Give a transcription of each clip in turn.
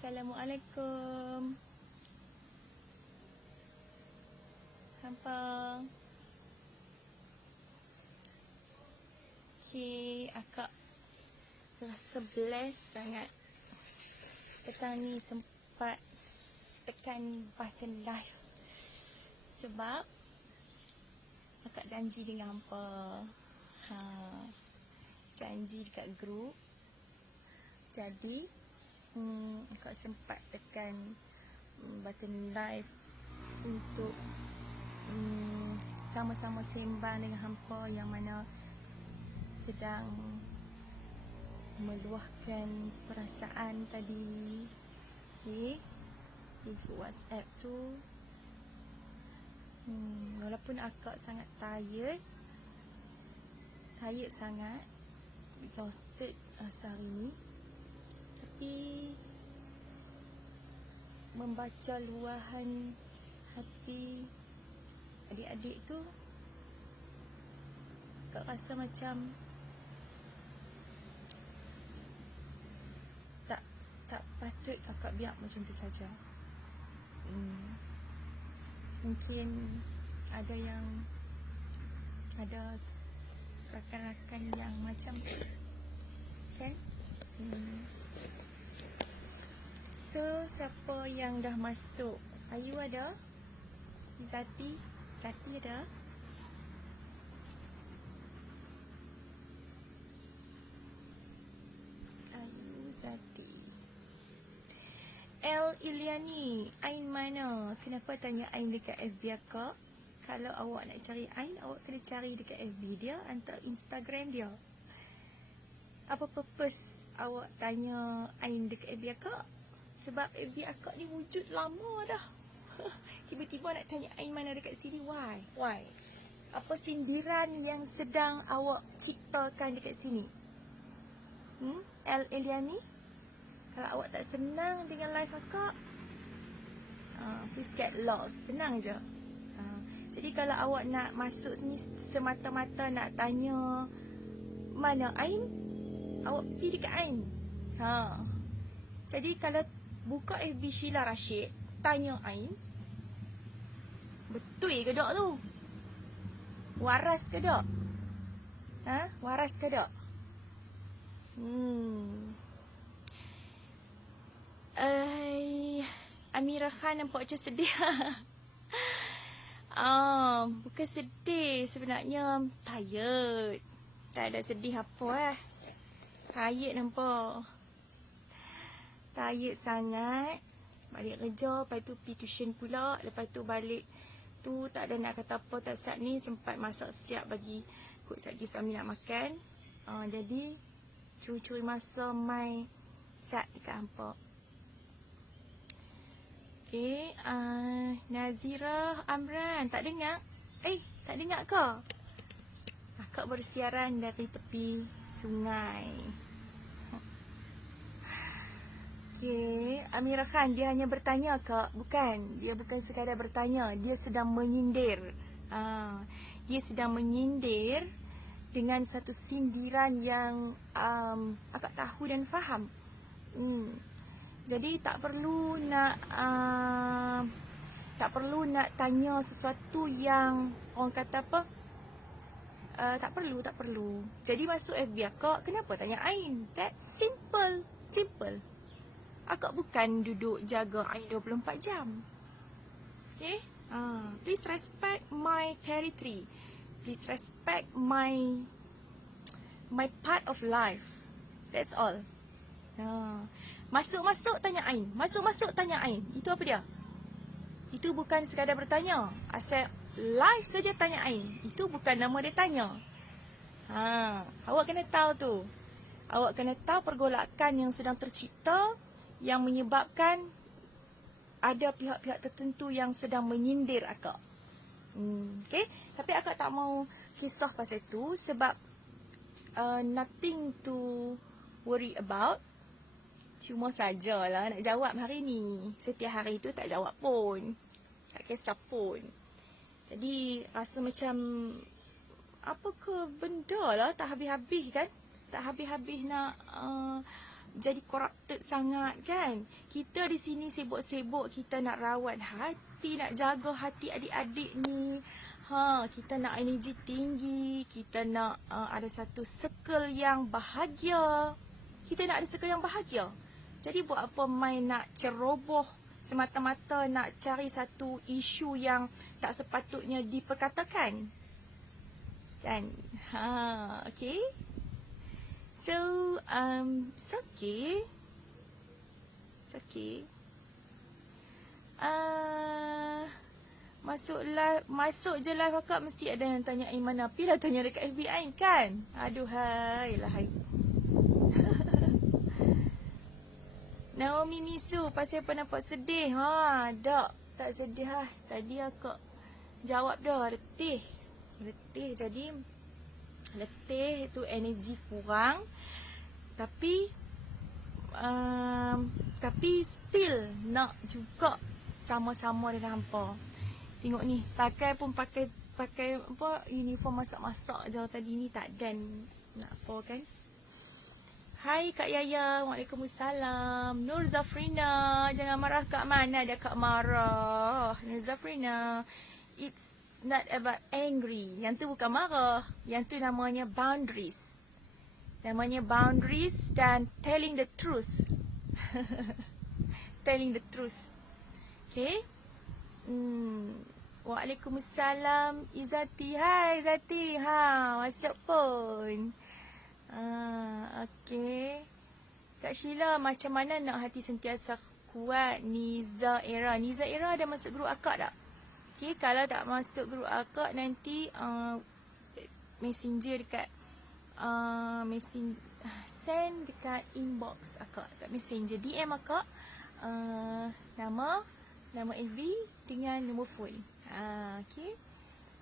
Assalamualaikum. Hampa. Okay, akak rasa blessed sangat. Petang ni sempat tekan button live. Sebab akak janji dengan hampa. Janji dekat grup. Jadi akak sempat tekan button live untuk sama-sama sembang dengan hampa yang mana sedang meluahkan perasaan tadi. Okay, di WhatsApp tu. Walaupun akak sangat tired sangat, exhausted hari ni, tapi membaca luahan hati adik-adik tu, akak rasa macam tak patut akak biar macam tu saja. Mungkin ada rakan-rakan yang macam kan. So siapa yang dah masuk? Ayu ada? Zati ada? Ayu, Zati. El Iliani, Ain mana? Kenapa tanya Ain dekat FB akak? Kalau awak nak cari Ain, awak kena cari dekat FB dia atau Instagram dia. Apa purpose awak tanya Ain dekat FB akak? Sebab FB akak ni wujud lama dah. Tiba-tiba nak tanya Ain mana dekat sini. Why? Apa sindiran yang sedang awak ciptakan dekat sini? El Eliani, kalau awak tak senang dengan live akak, please get lost. Senang je. Jadi kalau awak nak masuk sini semata-mata nak tanya mana Ain, awak pergi dekat Ain. Jadi kalau buka FB Sheila Rashid, tanya Ain, betul ke tak tu? Waras ke tak? Waras ke tak? Amira Khan nampak macam sedih. Bukan sedih, sebenarnya tired. Tak ada sedih apa tired nampak. Tired sangat. Balik kerja, lepas tu pergi tuition pula. Lepas tu balik tu tak ada nak kata apa. Tak saat ni sempat masak siap bagi kut lagi suami nak makan. Jadi curi-curi masa mai sat dekat hampa. Okay, Nazira Amran, tak dengar? Tak dengar ke? Akak bersiaran dari tepi sungai. Okay, Amira Khan, dia hanya bertanya kak? Bukan, dia bukan sekadar bertanya, dia sedang menyindir. Dia sedang menyindir dengan satu sindiran yang akak tahu dan faham. Jadi tak perlu nak tanya sesuatu yang orang kata apa. Tak perlu. Jadi masuk FB akak, kenapa tanya Ain? That's simple. Akak bukan duduk jaga Ain 24 jam. Okay? Please respect my territory. Please respect my part of life. That's all. Masuk tanya Ain. Masuk tanya Ain. Itu apa dia? Itu bukan sekadar bertanya. Asal live saja tanya Ain. Itu bukan nama dia tanya. Awak kena tahu tu. Awak kena tahu pergolakan yang sedang tercipta yang menyebabkan ada pihak-pihak tertentu yang sedang menyindir akak. Okay? Tapi akak tak mau kisah pasal tu sebab nothing to worry about. Cuma sajalah nak jawab hari ni. Setiap hari tu tak jawab pun. Tak kisah pun. Jadi rasa macam apa ke benda lah, tak habis-habis kan. Tak habis-habis nak jadi corrupted sangat kan. Kita di sini sibuk-sibuk kita nak rawat hati, nak jaga hati adik-adik ni. Kita nak energi tinggi, kita nak ada satu circle yang bahagia. Kita nak ada circle yang bahagia. Jadi buat apa main nak ceroboh semata-mata nak cari satu isu yang tak sepatutnya diperkatakan. Kan? Okay. So, it's okay. It's okay. Masuk je live akak mesti ada yang tanya mana. Pi dah tanya dekat FBI kan? Aduhai lahai. Naomi Misu, pasal apa nampak sedih? Tak sedih lah. Tadi akak jawab dah, letih. Jadi letih itu energi kurang. Tapi still nak juga sama-sama dengan hampa. Tengok ni, pakai apa uniform masak-masak je tadi ni, tak dan nak apa kan. Hai Kak Yaya, Waalaikumsalam. Nur Zafrina, jangan marah Kak, mana ada Kak marah. Nur Zafrina, it's not about angry. Yang tu bukan marah, yang tu namanya boundaries. Namanya boundaries dan telling the truth. Telling the truth. Okay. Waalaikumsalam Izati. Hai Izati. Masuk pun. Okay. Kak Sheila, macam mana nak hati sentiasa kuat? Niza Era ada masuk grup akak tak? Okay, kalau tak masuk grup akak nanti messenger dekat send dekat inbox akak, kat messenger DM akak, nama FB dengan nombor phone. Okay.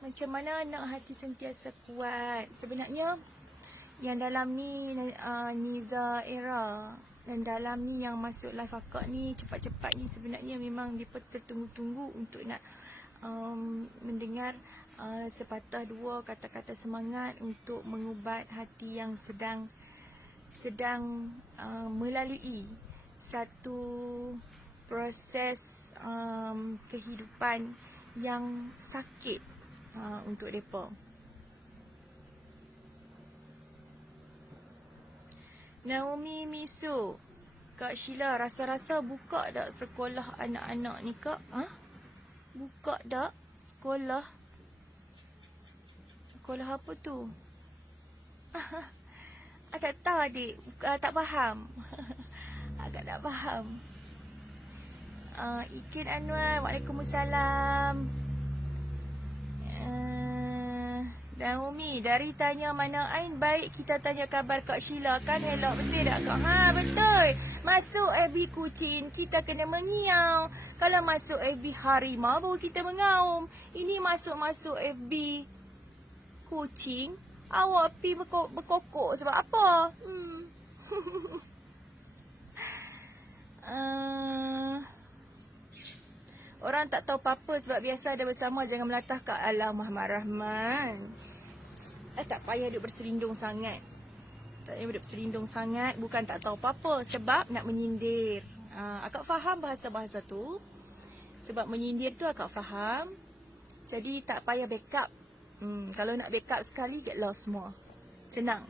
Macam mana nak hati sentiasa kuat? Sebenarnya yang dalam ni Niza Era, dan dalam ni yang masuk live akak ni cepat-cepat ni sebenarnya memang dia tertunggu-tunggu untuk nak mendengar sepatah dua kata-kata semangat untuk mengubat hati yang sedang melalui satu proses kehidupan yang sakit untuk mereka. Naomi Misu, Kak Sheila, rasa-rasa buka tak sekolah anak-anak ni Kak? Buka tak sekolah? Sekolah apa tu? Agak tahu adik, tak faham. Agak tak faham. Ikin Anwar, Waalaikumsalam. Naomi, dari tanya mana Ain baik, kita tanya kabar Kak Sheila kan. Hello, betul tak Kak? Betul. Masuk FB kucing, kita kena mengiau. Kalau masuk FB harimau, baru kita mengaum. Ini masuk FB kucing, awak pi berkokok sebab apa? Orang tak tahu apa-apa sebab biasa ada bersama, jangan melatah Kak. Alah Muhammad Rahman. Tak payah duk berselindung sangat. Bukan tak tahu apa-apa, sebab nak menyindir. Akak faham bahasa-bahasa tu. Sebab menyindir tu akak faham. Jadi tak payah backup. Kalau nak backup sekali, get lost semua. Senang.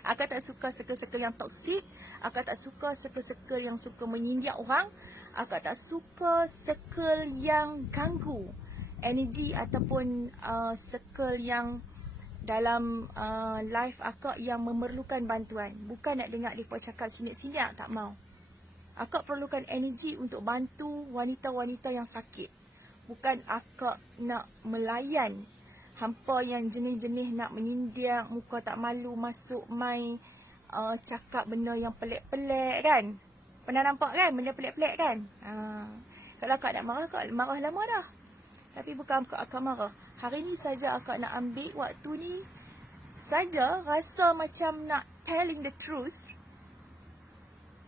Akak tak suka circle-circle yang toksik. Akak tak suka circle-circle yang suka menyindir orang. Akak tak suka circle yang ganggu energi ataupun circle yang dalam live akak yang memerlukan bantuan. Bukan nak dengar mereka cakap sindik-sindik, tak mau. Akak perlukan energi untuk bantu wanita-wanita yang sakit. Bukan akak nak melayan hampa yang jenis-jenis nak menyindir, muka tak malu masuk mai cakap benda yang pelik-pelik kan. Pernah nampak kan benda pelik-pelik kan? Kalau akak nak marah, akak marah lama dah. Tapi bukan akak marah. Hari ni saja akak nak ambil waktu ni saja, rasa macam nak telling the truth.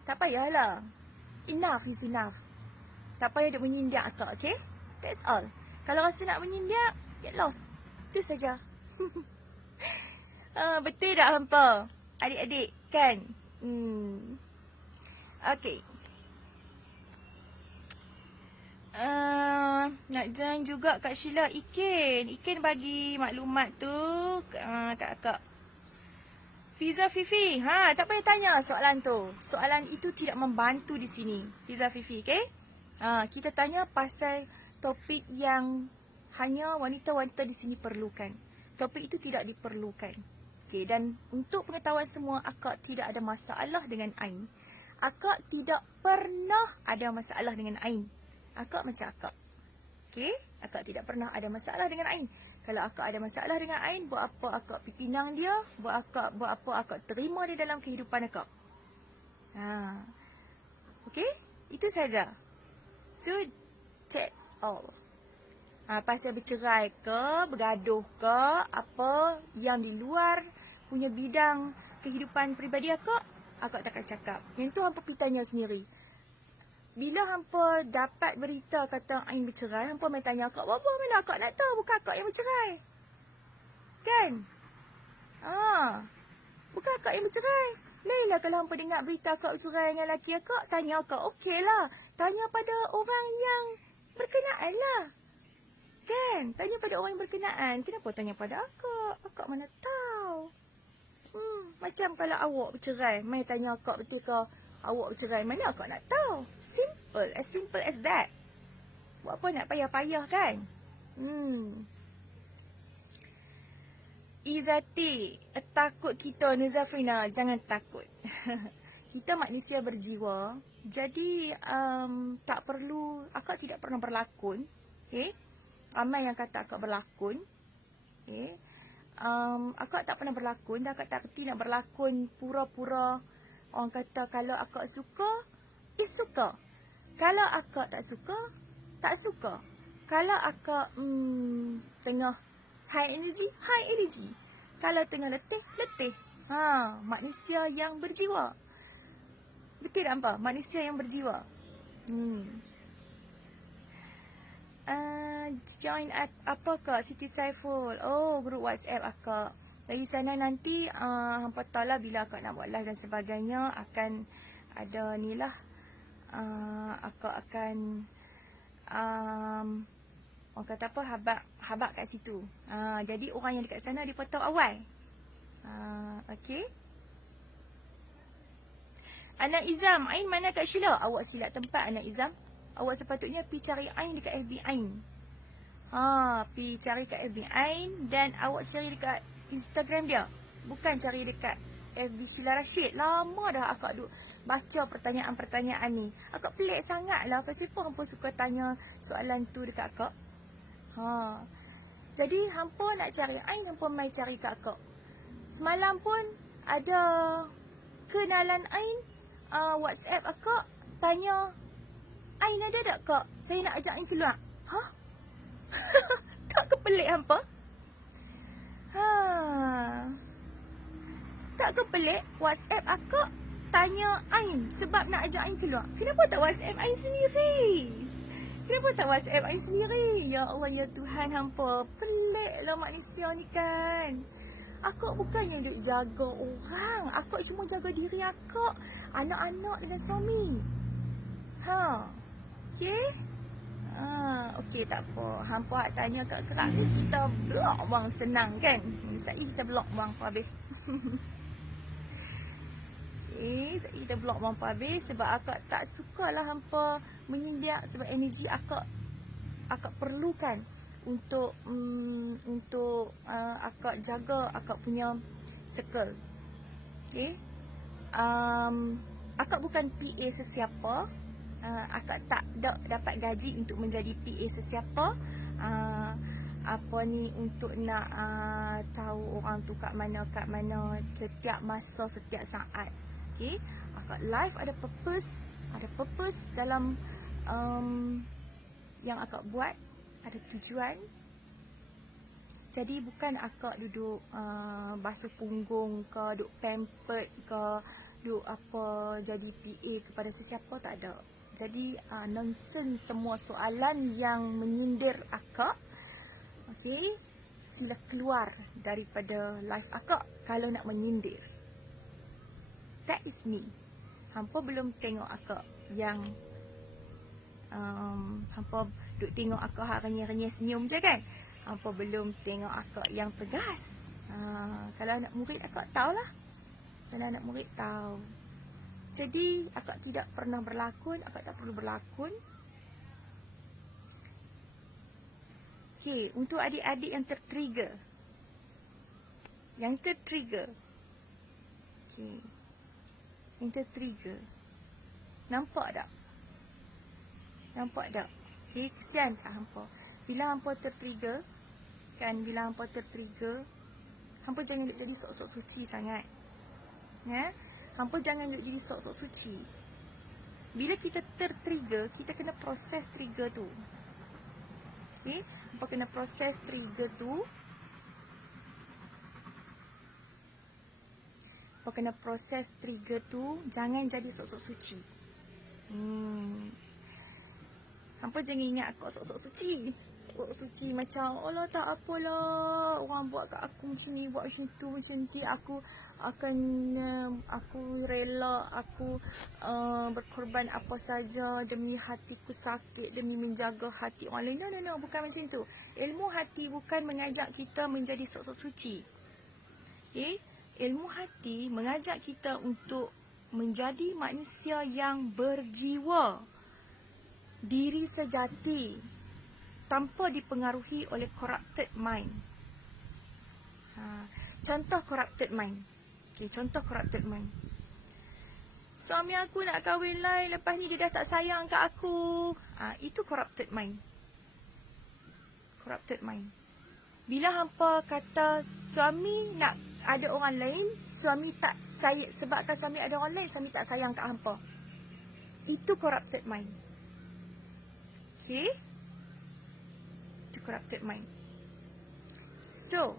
Tak payahlah. Enough is enough. Tak payah duk menyindir akak, okay? That's all. Kalau rasa nak menyindir, get lost. Itu saja. Betul tak hampa? Adik-adik kan? Okay. Nak join juga Kak Sheila Ikin bagi maklumat tu kat akak. Fiza Fifi, tak payah tanya soalan tu. Soalan itu tidak membantu di sini. Fiza Fifi, okay? Kita tanya pasal topik yang hanya wanita-wanita di sini perlukan. Topik itu tidak diperlukan. Okay, dan untuk pengetahuan semua, akak tidak ada masalah dengan Ain. Akak tidak pernah ada masalah dengan Ain. Akak macam akak. Okay? Akak tidak pernah ada masalah dengan Ain. Kalau akak ada masalah dengan Ain, buat apa akak pinang dia, buat apa akak terima dia dalam kehidupan akak. Okay? Itu saja. So, that's all. Pasal bercerai ke, bergaduh ke, apa yang di luar punya bidang kehidupan peribadi akak takkan cakap. Yang tu hampa pergi tanya sendiri. Bila hampa dapat berita kata Ain bercerai, hampa main tanya akak, apa mana akak nak tahu, bukan akak yang bercerai. Kan? Bukan akak yang bercerai. Lainlah kalau hampa dengar berita akak bercerai dengan lelaki akak, tanya akak, okey lah. Tanya pada orang yang berkenaan lah. Kan? Tanya pada orang yang berkenaan. Kenapa tanya pada akak? Akak mana tahu. Macam kalau awak bercerai, main tanya akak betul ke awak bercerai, mana akak nak tahu. Simple as that. Buat apa nak payah-payah kan? Izati, takut kita Nuzafrina, jangan takut. Kita manusia berjiwa. Jadi tak perlu, akak tidak pernah berlakon. Okay? Ramai yang kata akak berlakon. Okay? Akak tak pernah berlakon. Dan akak tak kerti nak berlakon pura-pura. Orang kata kalau akak suka, suka. Kalau akak tak suka, tak suka. Kalau akak tengah high energy. Kalau tengah letih. Manusia yang berjiwa. Betul tak apa? Manusia yang berjiwa. Join apa kak? Siti Saiful. Oh, grup WhatsApp akak. Dari sana nanti hampa tahu lah bila akak nak buat live dan sebagainya, akan ada ni lah. Akak akan orang kata apa, habak kat situ. Jadi orang yang dekat sana dia tahu awal. Okay. Anak Izam, Ain mana Kak Sheila? Awak silap tempat Anak Izam. Awak sepatutnya pergi cari Ain dekat FB Ain. Pergi cari kat FB Ain dan awak cari dekat Instagram dia. Bukan cari dekat FB Sheila Rashid. Lama dah akak duk baca pertanyaan-pertanyaan ni. Akak pelik sangat lah. Pasal apa hampa suka tanya soalan tu dekat akak? Jadi hampa nak cari Ain, hampa mai cari kat akak. Semalam pun ada kenalan Ain WhatsApp akak, tanya, Ain ada tak kak? Saya nak ajak Ain keluar. Tak ke pelik hampa? Tak ke pelik WhatsApp akak tanya Ain sebab nak ajak Ain keluar. Kenapa tak WhatsApp Ain sendiri? Kenapa tak WhatsApp Ain sendiri? Ya Allah, ya Tuhan hampa. Peliklah manusia ni kan. Akak bukannya duk jaga orang. Akak cuma jaga diri akak, anak-anak dengan suami. Okay? Okay, tak apa. Hampa tanya kat kerak ni, kita blok bang, senang kan? Sekali kita blok bang habis. Sekali kita blok bang habis. Sebab akak tak sukalah hampa menyindir. Sebab energi akak perlukan untuk akak jaga akak punya circle. Okay? Akak bukan PA sesiapa. Akak tak dapat gaji untuk menjadi PA sesiapa. Apa ni, untuk nak tahu orang tu kat mana setiap masa, setiap saat. Okay? Akak live ada purpose dalam yang akak buat, ada tujuan. Jadi bukan akak duduk basuh punggung ke, duduk pampered ke, duduk apa jadi PA kepada sesiapa, tak ada. Jadi nonsense semua soalan yang menyindir akak. Okay, sila keluar daripada live akak kalau nak menyindir. That is me. Hampa belum tengok akak yang hampa duk tengok akak hak renyah-renyah senyum je kan. Hampa belum tengok akak yang tegas. Kalau anak murid akak tahulah. Kalau anak murid tahu. Jadi akak tidak pernah berlakon, akak tak perlu berlakon. Okey, untuk adik-adik yang tertrigger. Okey. Yang tertrigger. Nampak tak? Okey, kesian tak hampa. Bila hampa tertrigger, hampa jangan jadi sok-sok suci sangat. Ya? Hampa jangan jadi sok-sok suci. Bila kita tertrigger, kita kena proses trigger tu. Okey, hampa kena proses trigger tu. Jangan jadi sok-sok suci. Hampa jangan ingat aku sok-sok suci. Suci macam Allah tak apalah, orang buat kat aku macam ni, buat macam tu, macam ni, aku rela, aku berkorban apa saja demi hatiku sakit, demi menjaga hati orang lain. No, bukan macam tu. Ilmu hati bukan mengajak kita menjadi sok-sok suci. Okay? Ilmu hati mengajak kita untuk menjadi manusia yang berjiwa, diri sejati, tanpa dipengaruhi oleh corrupted mind. Contoh corrupted mind. Okay, contoh corrupted mind. Suami aku nak kahwin lain, lepas ni dia dah tak sayang kat aku. Itu corrupted mind. Bila hampa kata suami nak ada orang lain, suami tak sayang, sebabkan suami ada orang lain, suami tak sayang kat hampa. Itu corrupted mind. Okay? Itu corrupted mind. So,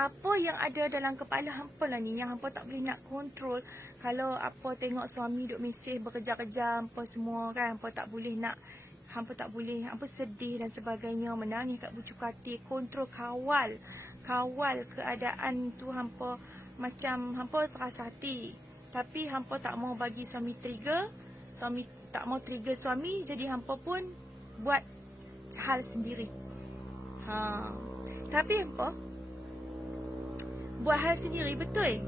apa yang ada dalam kepala hampa lah ni, yang hampa tak boleh nak kontrol. Kalau apa tengok suami duk mesej berkejam-kejam apa semua kan, hampa tak boleh, hampa sedih dan sebagainya, menangis kat bucu katil, kontrol, kawal keadaan tu. Hampa macam hampa terasa hati, tapi hampa tak mau bagi suami trigger, jadi hampa pun buat hal sendiri. Tapi hampa buat hal sendiri, betul.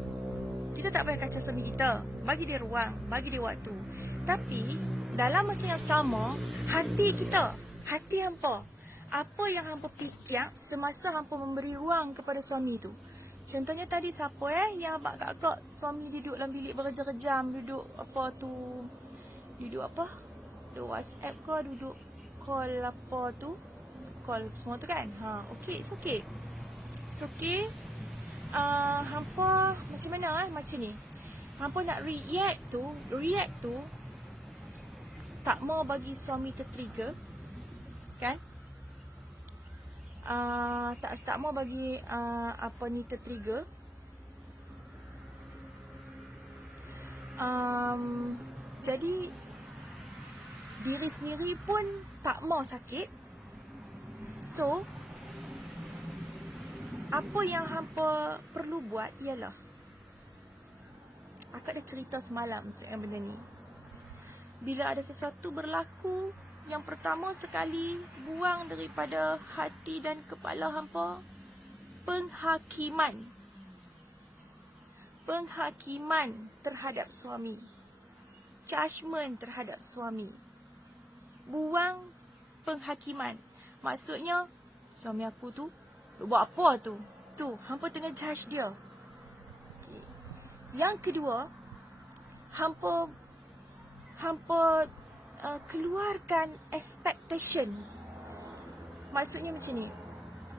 Kita tak payah kacau suami kita, bagi dia ruang, bagi dia waktu. Tapi dalam masa yang sama, hati hampa, apa yang hampa fikir semasa hampa memberi ruang kepada suami tu. Contohnya tadi siapa yang abang kakak suami duduk dalam bilik berjam-jam, duduk WhatsApp ke, duduk call call semua tu kan. Okay, it's okay. Hampa macam mana macam ni. Hampa nak react tu tak mau bagi suami tertrigger, kan? Tak mau bagi tertrigger. Jadi diri sendiri pun tak mau sakit. So apa yang hampa perlu buat ialah, akak dah cerita semalam soal benda ni. Bila ada sesuatu berlaku, yang pertama sekali, buang daripada hati dan kepala hampa penghakiman terhadap suami, judgement terhadap suami. Buang penghakiman. Maksudnya, suami aku tu buat apa tu? Hampa tengah judge dia. Okay. Yang kedua, hampa keluarkan expectation. Maksudnya macam ni,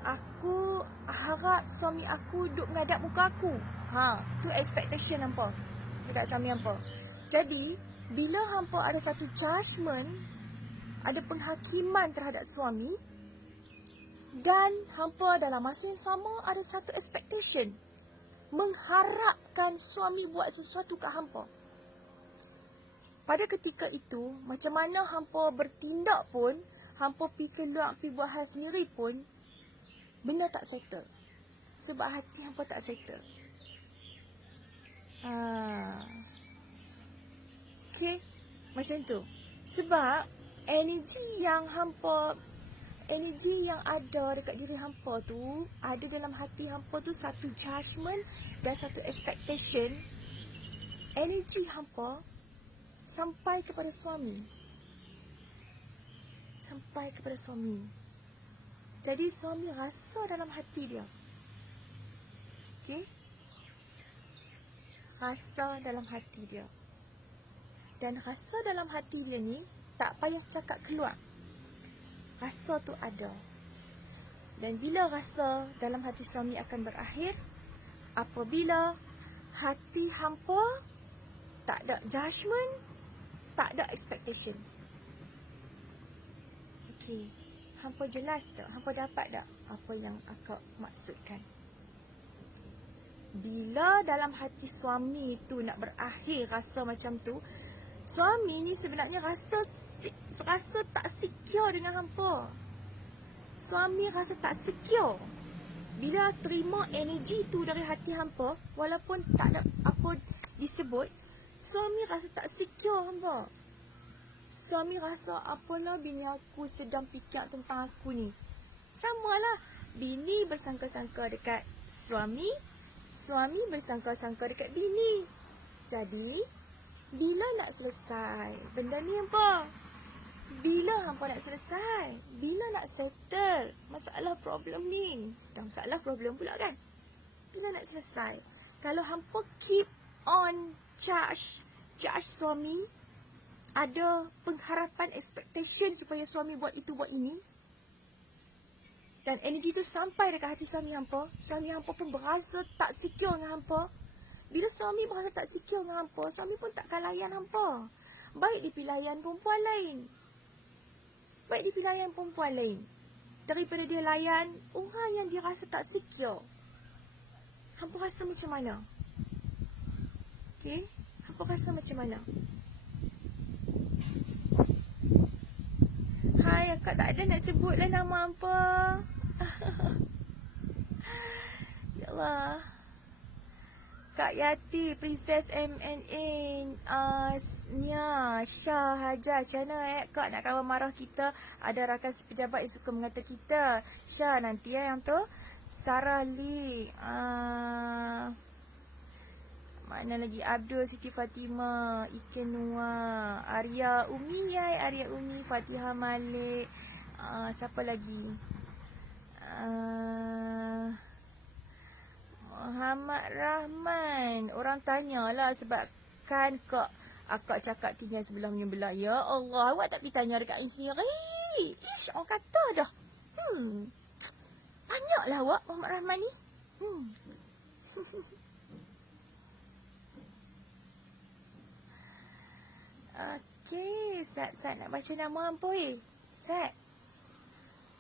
aku harap suami aku duk ngadap muka aku. Tu expectation hampa dekat suami hampa. Jadi, bila hampa ada satu judgement, ada penghakiman terhadap suami, dan hampa dalam masa yang sama ada satu expectation, mengharapkan suami buat sesuatu kat hampa. Pada ketika itu, macam mana hampa bertindak pun, hampa pergi keluar, pergi buat hal sendiri pun, benda tak settle. Sebab hati hampa tak settle. Okay, macam tu. Sebab energi yang ada dekat diri hampa tu, ada dalam hati hampa tu satu judgement dan satu expectation. Energi hampa sampai kepada suami. Jadi suami rasa dalam hati dia. Okay? Rasa dalam hati dia. Dan rasa dalam hati dia ni tak payah cakap keluar. Rasa tu ada. Dan bila rasa dalam hati suami akan berakhir? Apabila hati hampa tak ada judgement, tak ada expectation. Okey, hampa jelas tak? Hampa dapat tak apa yang akak maksudkan? Bila dalam hati suami tu nak berakhir rasa macam tu, suami ni sebenarnya rasa tak secure dengan hampa. Suami rasa tak secure. Bila terima energi tu dari hati hampa, walaupun tak ada apa disebut, suami rasa tak secure hampa. Suami rasa, apalah bini aku sedang fikir tentang aku ni. Samalah, bini bersangka-sangka dekat suami, suami bersangka-sangka dekat bini. Jadi, bila nak selesai benda ni hampa? Bila hampa nak selesai? Bila nak settle masalah problem ni? Dah masalah problem pula kan? Bila nak selesai? Kalau hampa keep on judge suami, ada pengharapan, expectation supaya suami buat itu, buat ini, dan energi tu sampai dekat hati suami hampa pun berasa tak secure dengan hampa. Bila suami berasa tak secure dengan hampa, suami pun takkan layan hampa. Baik dipilih perempuan lain daripada dia layan orang yang dia rasa tak secure. Hampa rasa macam mana? Okay? Hampa rasa macam mana? Hai, akak tak ada nak sebutlah nama hampa. Ya Allah. Kak Yati, Princess MNA, Nia, Syah, Hajar. Macam mana Kak nak kawan marah kita? Ada rakan sepejabat yang suka mengata kita. Syah nanti yang tu. Sarah Lee. Mana lagi? Abdul, Siti Fatimah, Iken Noah, Arya Umi, Arya Umi, Fatihah Malik. Siapa lagi? Muhammad Rahman. Orang tanyalah sebab kan akak cakap tinggal sebelah menyebelah. Ya Allah, awak tak pergi tanya dekat sendiri. Ish, orang kata dah. Banyaklah awak Muhammad Rahman ni. Okey, Sat nak baca nama hampa Sat.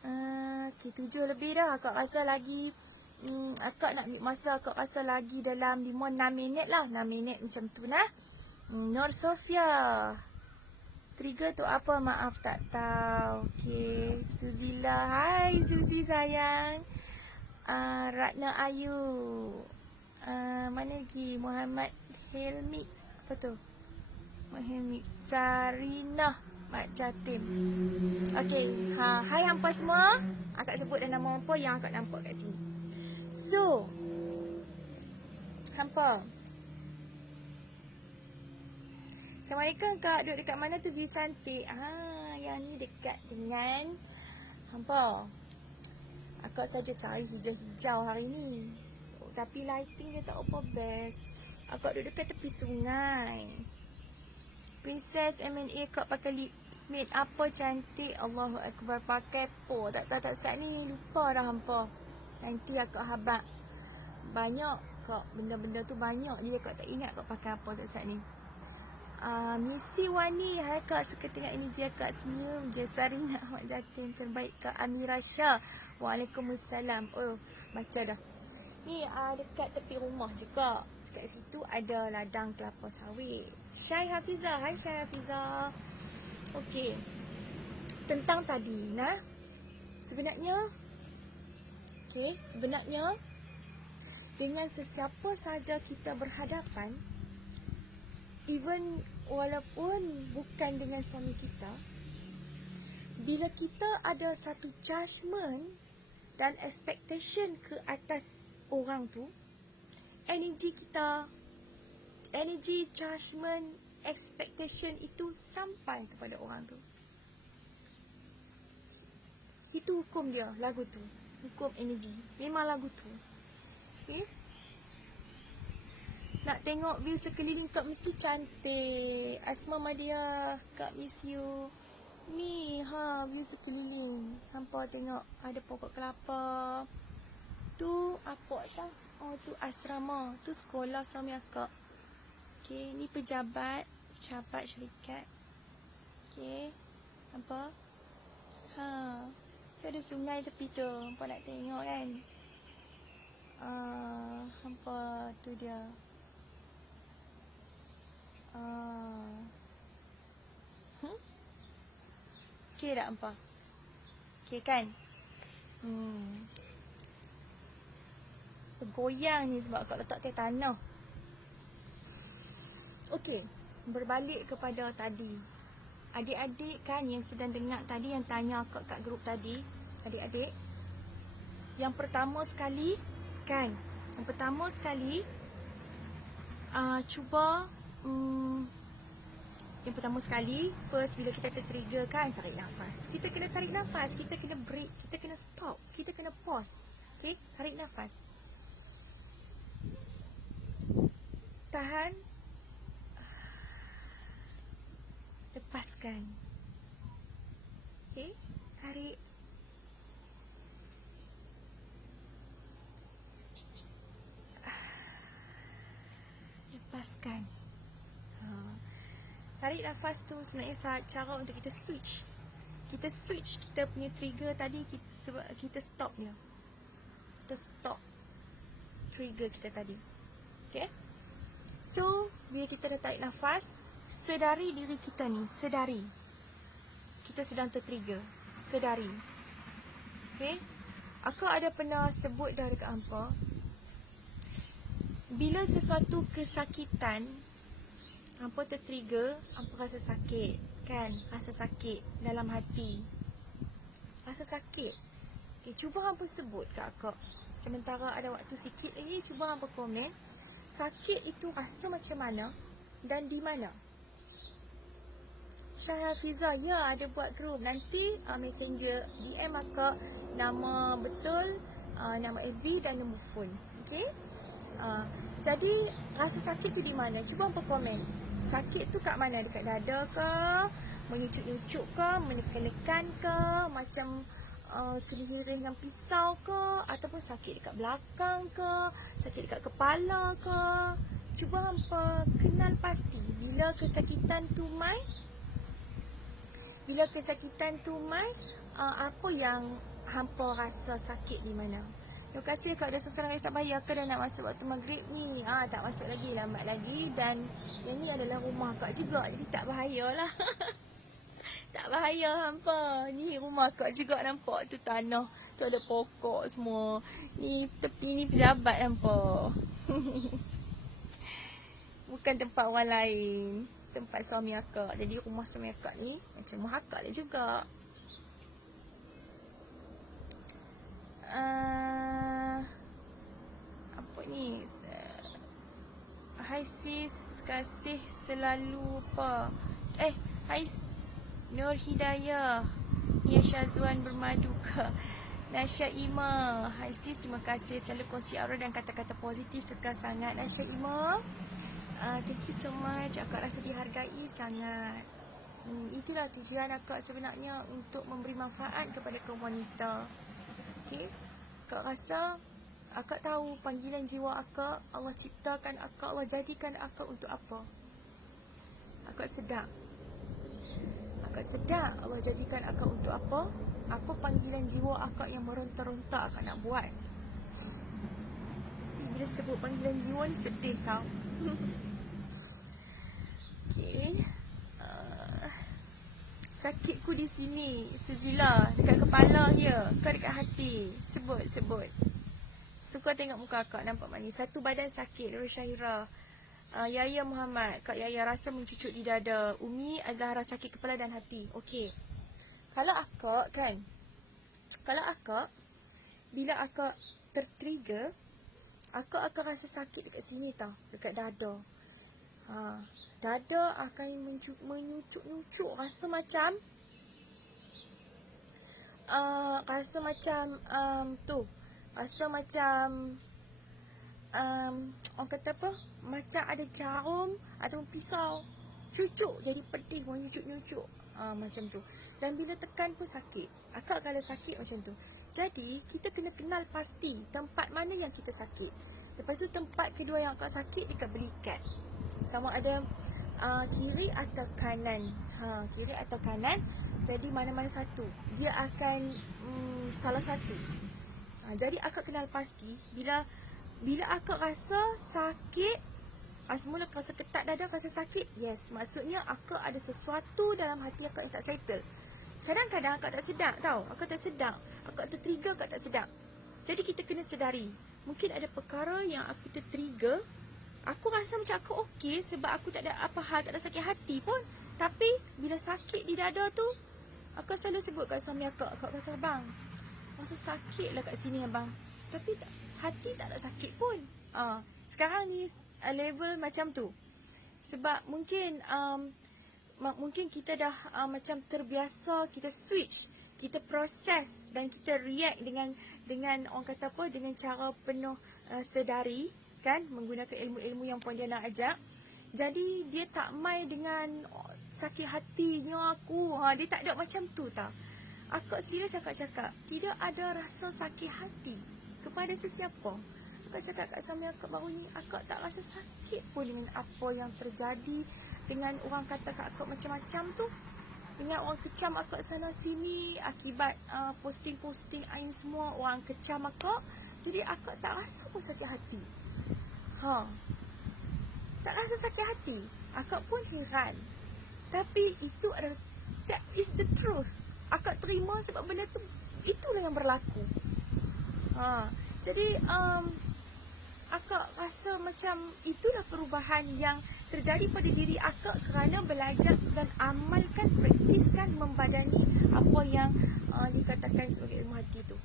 Okey, 7 lebih dah. Akak rasa lagi akak nak ambil masa, akak rasa lagi dalam 5-6 minit lah. 6 minit macam tu nah. Nur Sofia. Trigger tu apa? Maaf tak tahu. Okey, Suzila. Hai Suzi sayang. Ratna Ayu. Mana lagi? Muhammad Helmix. Apa tu? Muhammad Sarina Mak Jatim. Okey, hai hampa semua. Akak sebut dah nama hampa yang akak nampak kat sini. So, hampa. Assalamualaikum Kak. Duduk dekat mana tu view cantik? Yang ni dekat dengan hampa. Akak saja cari hijau-hijau hari ni. Tapi lighting dia tak apa best. Akak duduk dekat tepi sungai. Princess M&A Kak pakai lip matte apa cantik. Allahu Akbar, pakai po. Tak saat ni lupa dah hampa. Nanti akak habak. Banyak Kak, benda-benda tu banyak je Kak tak ingat Kak pakai apa tak saat ni. Missy Wani, hai Kak, suka tengok ini je Kak, senyum je. Sarina Ahmad Jatin, terbaik Kak. Amira Shah, Waalaikumsalam. Oh, baca dah. Ni dekat tepi rumah je Kak. Dekat situ ada ladang kelapa sawit. Syai Hafizah, hai Syai Hafizah. Okey, tentang tadi nah. Sebenarnya dengan sesiapa saja kita berhadapan, even walaupun bukan dengan suami kita, bila kita ada satu judgement dan expectation ke atas orang tu, energy kita, energy, judgement, expectation itu sampai kepada orang tu. Itu hukum dia, lagu tu. Hukum energy. Memang lagu tu. Okay? Nak tengok view sekeliling Kak mesti cantik. Asma Madia, Kak miss you. Ni view sekeliling. Hampa tengok ada pokok kelapa. Tu apa tah? Oh tu asrama. Tu sekolah suami akak. Okay, ni pejabat syarikat. Okay. Apa? Tu ada sungai tepi tu. Hampa nak tengok kan? Hampa tu dia. Okay tak hampa? Okay kan? Goyang ni sebab akak letak ke tanah. Okay, berbalik kepada tadi. Adik-adik kan yang sedang dengar tadi, yang tanya akak kat grup tadi. Adik-adik, yang pertama sekali kan, cuba yang pertama sekali, first bila kita tertrigger kan, tarik nafas. Kita kena tarik nafas, kita kena break, kita kena stop, kita kena pause. Okay, tarik nafas. Tahan. Lepaskan. Okay, tarik. Lepaskan. Tarik nafas tu sebenarnya cara untuk kita switch. Kita punya trigger tadi, kita stop dia. Kita stop trigger kita tadi. Okay. So, bila kita dah tarik nafas, sedari diri kita ni, sedari kita sedang tertrigger. Sedari. Okay. Aku ada pernah sebut dah dekat hampa, bila sesuatu kesakitan hampa tertrigger, hampa rasa sakit kan? Rasa sakit dalam hati, rasa sakit. Okay, cuba hampa sebut kat akak. Sementara ada waktu sikit lagi, cuba hampa komen sakit itu rasa macam mana dan di mana. Syah Hafiza, ya ada buat group. Nanti messenger DM akak nama betul, nama FB dan nombor phone. Okay. Jadi rasa sakit tu di mana? Cuba hampa komen. Sakit tu kat mana? Dekat dada ke? Menyucuk-nyucuk ke? Menekan-nekan ke? Macam kena hiring dengan pisau ke? Ataupun sakit dekat belakang ke? Sakit dekat kepala ke? Cuba hampa kenal pasti bila kesakitan tu mai. Bila kesakitan tu mai, apa yang hampa rasa sakit di mana? Terima kasih kalau ada seseorang yang tak bayar ke dah nak masuk waktu maghrib ni. Tak masuk lagi, lambat lagi. Dan yang ni adalah rumah akak juga, jadi tak bahayalah. Tak bahaya hampa. Ni rumah akak juga, nampak tu tanah. Tu ada pokok semua. Ni tepi ni pejabat hampa. Bukan tempat orang lain, tempat suami akak. Jadi rumah suami akak ni macam rumah akak lah juga. Apa ni? Hai sis, kasih selalu apa? Hai Nur Hidayah, Nia Syazwan Bermadu ke Nasya Ima. Hai sis, terima kasih selalu kongsi aura dan kata-kata positif. Suka sangat Nasya Ima. Thank you so much. Akak rasa dihargai sangat. Itulah tujuan akak sebenarnya, untuk memberi manfaat kepada kaum wanita. Okay. Akak rasa, akak tahu panggilan jiwa akak. Allah ciptakan akak, Allah jadikan akak untuk apa. Akak sedar. Akak sedar Allah jadikan akak untuk apa. Apa panggilan jiwa akak yang meronta-ronta akak nak buat. Bila sebut panggilan jiwa ni sedih tau. Okay. Sakitku di sini, Suzila, dekat kepala dia ke dekat hati. Sebut. Suka tengok muka akak nampak manis. Satu badan sakit, Nur Syahira. Yaya Muhammad, Kak Yaya rasa mencucuk di dada. Umi Azahra sakit kepala dan hati. Okey. Kalau akak kan, kalau akak, bila akak tertrigger, akak akan rasa sakit dekat sini tau, dekat dada. Dada akan menyucuk-nyucuk, rasa macam orang kata apa, macam ada jarum atau pisau cucuk, jadi pedih, menyucuk-nyucuk, macam tu. Dan bila tekan pun sakit. Akak kalau sakit macam tu. Jadi kita kena kenal pasti tempat mana yang kita sakit. Lepas tu tempat kedua yang akak sakit dekat belikat, sama ada kiri atau kanan. Kiri atau kanan. Jadi mana-mana satu, dia akan salah satu. Jadi akak kenal pasti. Bila akak rasa sakit, semula rasa ketat dada, rasa sakit, yes, maksudnya akak ada sesuatu dalam hati akak yang tak settle. Kadang-kadang akak tak sedar tau. Akak tak sedar, akak tertrigger, akak tak sedar. Jadi kita kena sedari, mungkin ada perkara yang aku tertrigger. Aku rasa macam aku okey sebab aku tak ada apa hal, tak ada sakit hati pun. Tapi bila sakit di dada tu, aku selalu sebut kat suami akak. Akak kata, bang, rasa sakit lah kat sini abang, tapi hati tak ada sakit pun. Sekarang ni level macam tu. Sebab mungkin kita dah macam terbiasa, kita switch, kita proses dan kita react dengan orang kata apa, dengan cara penuh sedari kan, menggunakan ilmu-ilmu yang Puan Diana ajak. Jadi dia tak main dengan sakit hatinya aku. Dia tak ada macam tu tau. Akak serius akak cakap, tidak ada rasa sakit hati kepada sesiapa. Akak cakap kat suami akak baru ni, akak tak rasa sakit pun dengan apa yang terjadi, dengan orang kata kat akak macam-macam tu, dengan orang kecam akak sana sini akibat posting-posting Ain semua, orang kecam akak. Jadi akak tak rasa pun sakit hati. Tak rasa sakit hati. Akak pun heran. Tapi itu adalah, that is the truth. Akak terima sebab benda tu, itulah yang berlaku. Jadi akak rasa macam itulah perubahan yang terjadi pada diri akak kerana belajar dan amalkan, praktiskan, membadani apa yang dikatakan sebagai ilmu hati tu.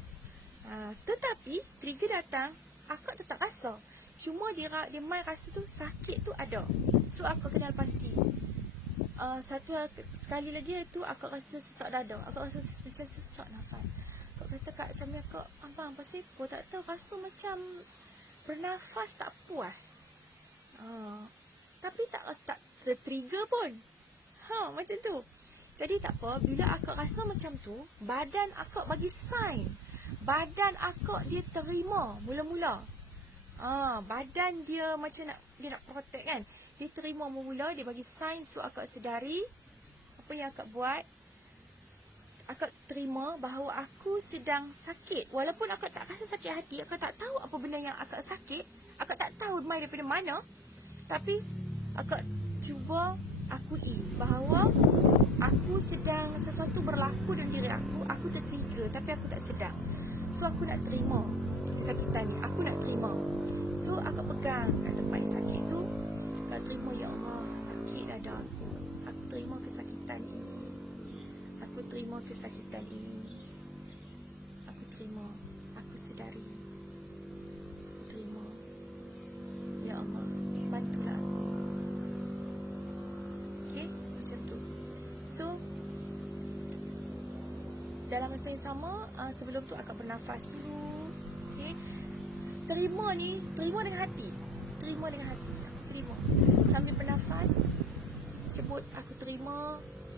Tetapi trigger datang, akak tetap rasa. Cuma dia main rasa tu, sakit tu ada. So akak kenal pasti. Sekali lagi tu akak rasa sesak dada. Akak rasa macam sesak nafas. Akak kata kat suami akak, abang pasal apa tak tahu, rasa macam bernafas tak puas. Tapi tak tertrigger pun. Macam tu. Jadi tak apa, bila akak rasa macam tu, badan akak bagi sign. Badan akak dia terima mula-mula. Badan dia macam dia nak protect kan. Dia terima mula-mula, dia bagi sign. So akak sedari apa yang akak buat. Akak terima bahawa aku sedang sakit. Walaupun akak tak rasa sakit hati, akak tak tahu apa benda yang akak sakit, akak tak tahu main daripada mana. Tapi akak cuba akui bahawa aku sedang, sesuatu berlaku dalam diri aku tertrigger tapi aku tak sedar. So aku nak terima kesakitan ni, aku nak terima. So akak pegang kat tempat yang sakit tu, akak terima, ya Allah, sakit dada aku. Aku terima kesakitan ini. Aku terima kesakitan ini. Aku terima. Aku sedari. Aku terima. Ya Allah, bantulah aku. Okay, macam tu. So dalam masa yang sama, sebelum tu akak bernafas dulu. Okay, terima ni, terima dengan hati. Terima dengan hati. Aku terima. Sambil bernafas, sebut, aku terima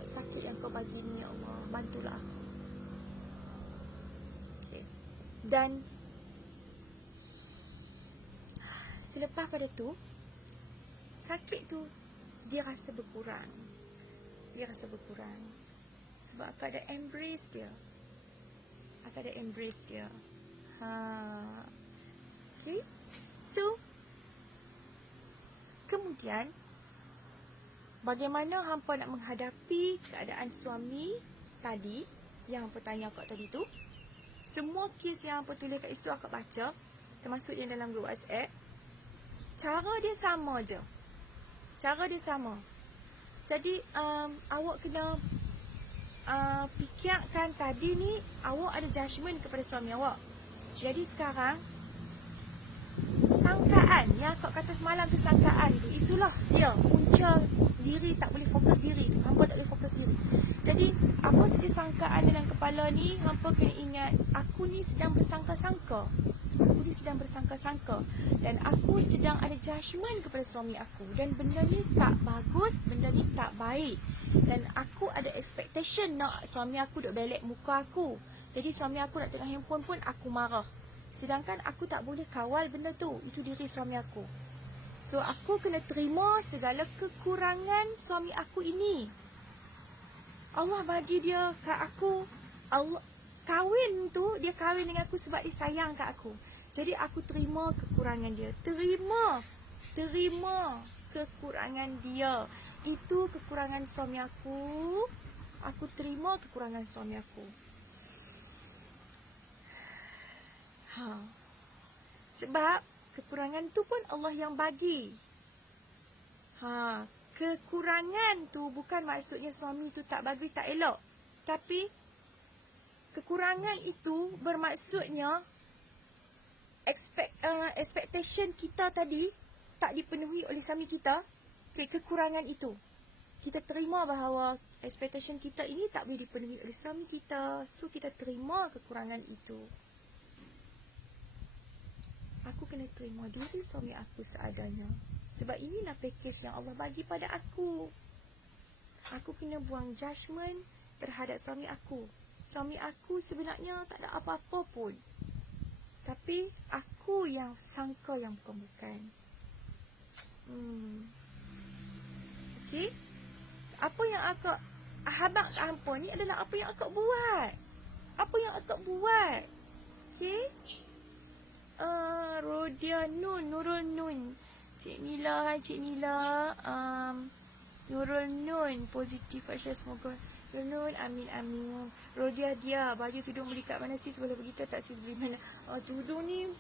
sakit yang kau bagi ni, ya Allah, bantulah aku. Okay. Dan selepas pada tu, sakit tu dia rasa berkurang. Dia rasa berkurang sebab akak ada embrace dia. Akak ada embrace dia. Okay. So kemudian, bagaimana hampa nak menghadapi keadaan suami tadi yang hampa tanya akak tadi tu? Semua kes yang hampa tulis kat isu akak baca, termasuk yang dalam grup WhatsApp. Cara dia sama je. Cara dia sama. Jadi awak kena fikirkan tadi ni awak ada judgement kepada suami awak. Jadi sekarang sangkaan yang akak kata semalam tu, sangkaan tu, itulah dia punca diri tak boleh fokus diri tu. Hampa tak boleh fokus diri. Jadi apa saja sangkaan dalam kepala ni, hampa kena ingat, aku ni sedang bersangka-sangka. Aku ni sedang bersangka-sangka dan aku sedang ada judgement kepada suami aku, dan benda ni tak bagus, benda ni tak baik, dan aku ada expectation nak suami aku duk belek muka aku. Jadi suami aku nak tengok handphone pun aku marah, sedangkan aku tak boleh kawal benda tu. Itu diri suami aku. So aku kena terima segala kekurangan suami aku ini. Allah bagi dia kat aku. Allah kahwin tu, dia kahwin dengan aku sebab dia sayang kat aku. Jadi aku terima kekurangan dia. Terima kekurangan dia. Itu kekurangan suami aku. Aku terima kekurangan suami aku. Sebab kekurangan tu pun Allah yang bagi. Kekurangan tu bukan maksudnya suami tu tak bagus, tak elok. Tapi kekurangan itu bermaksudnya expectation kita tadi tak dipenuhi oleh suami kita. Kekurangan itu kita terima bahawa expectation kita ini tak boleh dipenuhi oleh suami kita. So kita terima kekurangan itu. Aku kena terima diri suami aku seadanya. Sebab inilah package yang Allah bagi pada aku. Aku kena buang judgement terhadap suami aku. Suami aku sebenarnya tak ada apa-apa pun. Tapi aku yang sangka yang bukan-bukan. Okay. Apa yang akak habaq kat hampa ni adalah apa yang akak buat. Apa yang akak buat. Okay. Rodia Nun, Nurul Nun, Cik Nila, Nurul Nun, positif Aisyah, semoga Nurul Nun, amin. Rodia dia, baju tudung beli kat mana sis, boleh beritahu tak sis beli mana? Tudung ni,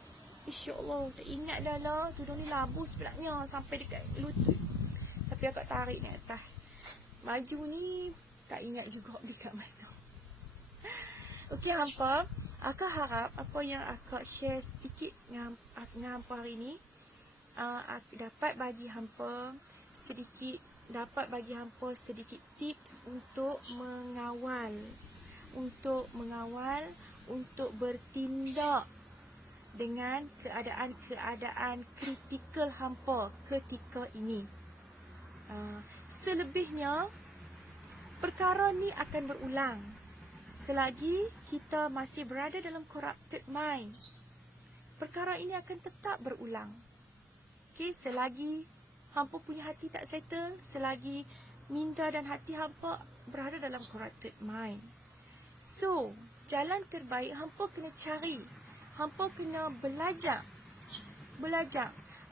insyaAllah, tak ingat dah lah, tudung ni labu sebenarnya, sampai dekat lutut. Tapi akak tarik ni atas. Baju ni, tak ingat juga beli kat mana. Okey hampa, akak harap apa yang akak share sikit dengan hampa hari ni, dapat bagi hampa sedikit tips untuk mengawal, untuk bertindak dengan keadaan kritikal hampa ketika ini. Selebihnya perkara ni akan berulang selagi kita masih berada dalam corrupted mind. Perkara ini akan tetap berulang. Okay, selagi hampa punya hati tak settle, selagi minda dan hati hampa berada dalam corrupted mind. So, jalan terbaik hampa kena cari. Hampa kena belajar.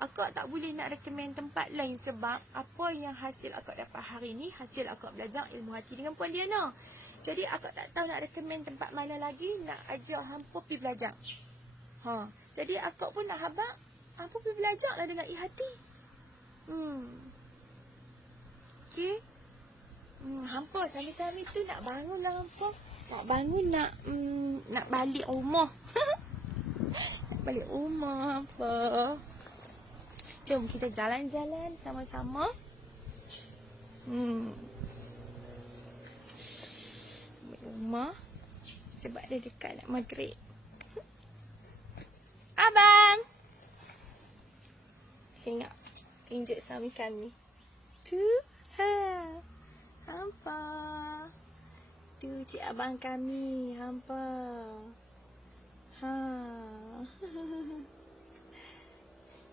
Akak tak boleh nak recommend tempat lain sebab apa yang hasil akak dapat hari ni, hasil akak belajar ilmu hati dengan Puan Diana. Jadi akak tak tahu nak recommend tempat mana lagi, nak ajak hampa pergi belajar. Jadi akak pun nak habaq, hampa pergi belajar lah dengan hati. Okay. Hampa sami-sami tu nak bangun lah hampa. Nak bangun nak balik rumah. Nak balik rumah hampa. Jom kita jalan-jalan sama-sama. Rumah sebab dia dekat nak maghrib. Abang, tengok tunjuk suami kami tu. Hampa tu cik abang kami hampa.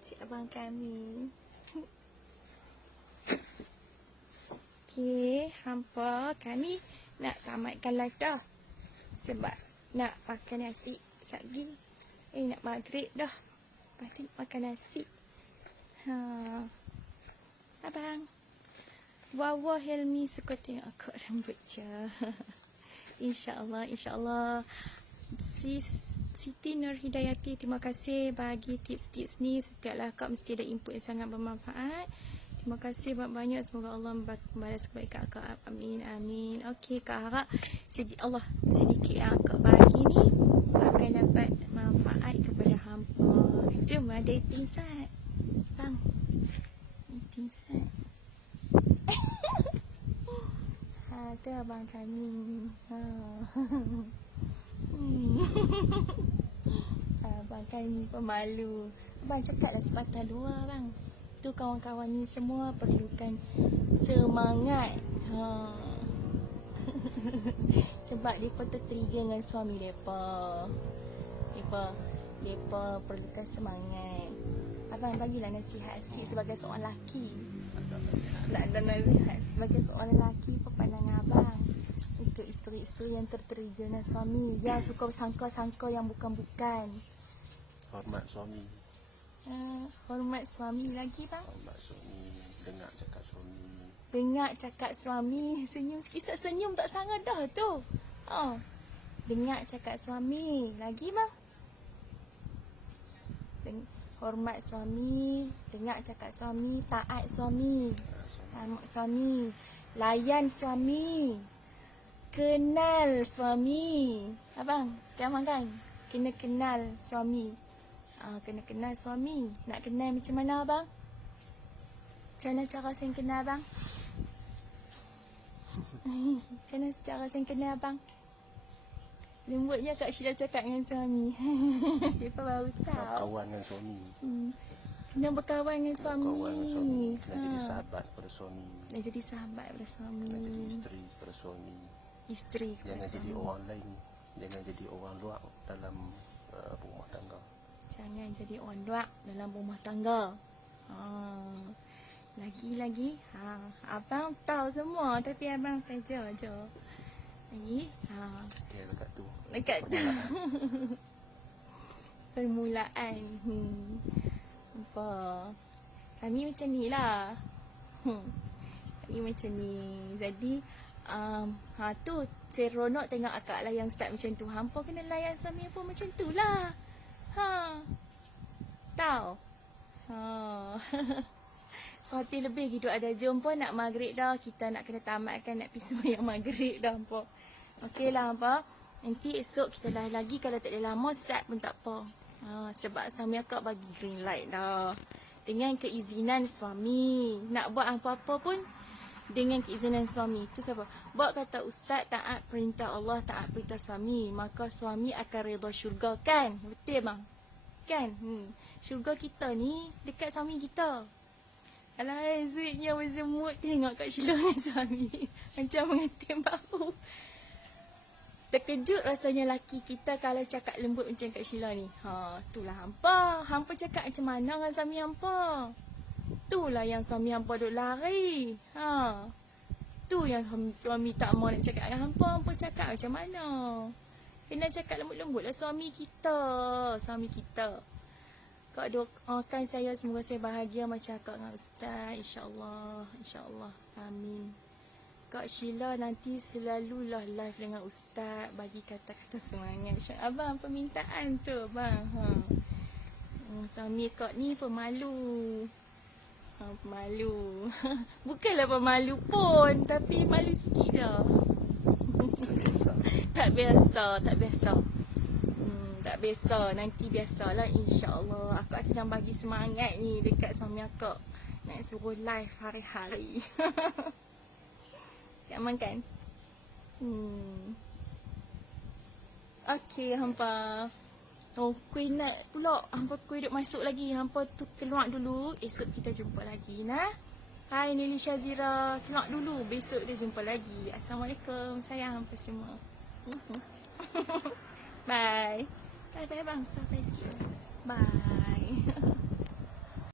Cik abang kami. Okey, hampa kami nak tamatkan live dah. Sebab nak makan nasi lagi. Nak maghrib dah. Lepas tu nak makan nasi. Abang. Wawa Helmi suka tengok akak rambut je. InsyaAllah. Sis Siti Nur Hidayati, terima kasih bagi tips-tips ni. Setiap akak mesti ada input yang sangat bermanfaat. Terima kasih banyak-banyak. Semoga Allah membalas kebaikan akak. Amin, amin. Okey, Kak harap sedikit yang akak bagi ni akan dapat manfaat kepada hampa. Jom dating sat. Bang. Dating sat. Tu abang kami. Abang kami pemalu. Abang cakaplah sepatah dua bang. Tu kawan-kawan ni semua perlukan semangat. Sebab mereka tertrigger dengan suami mereka. Mereka perlukan semangat. Abang bagilah nasihat sikit sebagai seorang lelaki. Nak ada nasihat sebagai seorang lelaki. Apa pandangan abang untuk isteri-isteri yang tertrigger dengan suami, yang suka sangka-sangka yang bukan-bukan? Hormat suami. Hormat suami lagi bang. Hormat suami. Dengar cakap suami. Dengar cakap suami. Senyum sikit. Senyum tak sangat dah tu. Dengar cakap suami. Lagi bang. Hormat suami. Dengar cakap suami. Taat suami. Tamat suami. Layan suami. Kenal suami. Abang, abang kan? Kena kenal suami. Kena kenal suami. Nak kenal macam mana abang? Macam mana cara saya kenal abang? Macam mana cara saya kenal abang? Lembutnya Kak Sheila cakap dengan suami. Mereka baru tahu. Berkawan dengan suami. Kena berkawan dengan suami. Berkawan dengan suami. Kena jadi sahabat pada suami. Kena jadi sahabat pada suami. Kena jadi isteri pada suami. Isteri kepada Jangan suami. jadi orang lain. Jangan jadi orang luar dalam rumah tangga. Jangan jadi orang luar dalam rumah tangga. Lagi-lagi. Abang tahu semua. Tapi abang saja je. Lagi. Dia dekat tu. Dekat tu. Permulaan. Apa? Kami macam ni lah. Kami macam ni. Jadi tu seronok tengok akak layan ustaz macam tu. Hampa kena layan suami pun macam tu lah. Tahu. Suatu lebih hidup ada. Jumpa nak maghrib dah. Kita nak kena tamatkan. Nak pergi sembahyang maghrib dah hampa. Okey lah hampa. Nanti esok kita live lagi. Kalau tak ada lama set pun tak apa. Sebab suami akak bagi green light dah. Dengan keizinan suami. Nak buat apa-apa pun dengan keizinan suami. Itu sebab buat kata ustaz, taat perintah Allah, taat perintah suami, maka suami akan redha syurga, kan? Betul bang? Kan? Syurga kita ni dekat suami kita. Alah, sweetnya bersemut tengok Kak Sheila dengan suami. Macam mengetim bau. Terkejut rasanya laki kita kalau cakap lembut macam Kak Sheila ni. Itulah hampa. Hampa cakap macam mana dengan suami hampa? Itulah yang suami hampa duk lari. Tu yang suami tak mau nak cakap dengan hampa. Hampa cakap macam mana? Kena cakap lembut-lembut lah suami kita. Suami kita. Kak doakan saya semoga saya bahagia macam akak dengan ustaz. InsyaAllah. InsyaAllah. Amin. Kak Sheila nanti selalulah live dengan ustaz. Bagi kata-kata semangat. Abang permintaan tu bang. Suami kak ni pemalu. Pemalu. Bukanlah pemalu pun. Tapi malu sikit je. Tak biasa. Tak biasa. Nanti biasalah insyaAllah. Akak sedang bagi semangat ni dekat suami akak. Nak suruh live hari-hari. Aman kan? Okey hampa. Kuih nak pula. Hampa kuih duk masuk lagi. Hampa tu keluar dulu. Esok kita jumpa lagi nah. Hai Nili Syazira. Keluar dulu. Besok kita jumpa lagi. Assalamualaikum. Sayang hampa semua. Bye. Bye bye bang. Sampai sikit. Bye.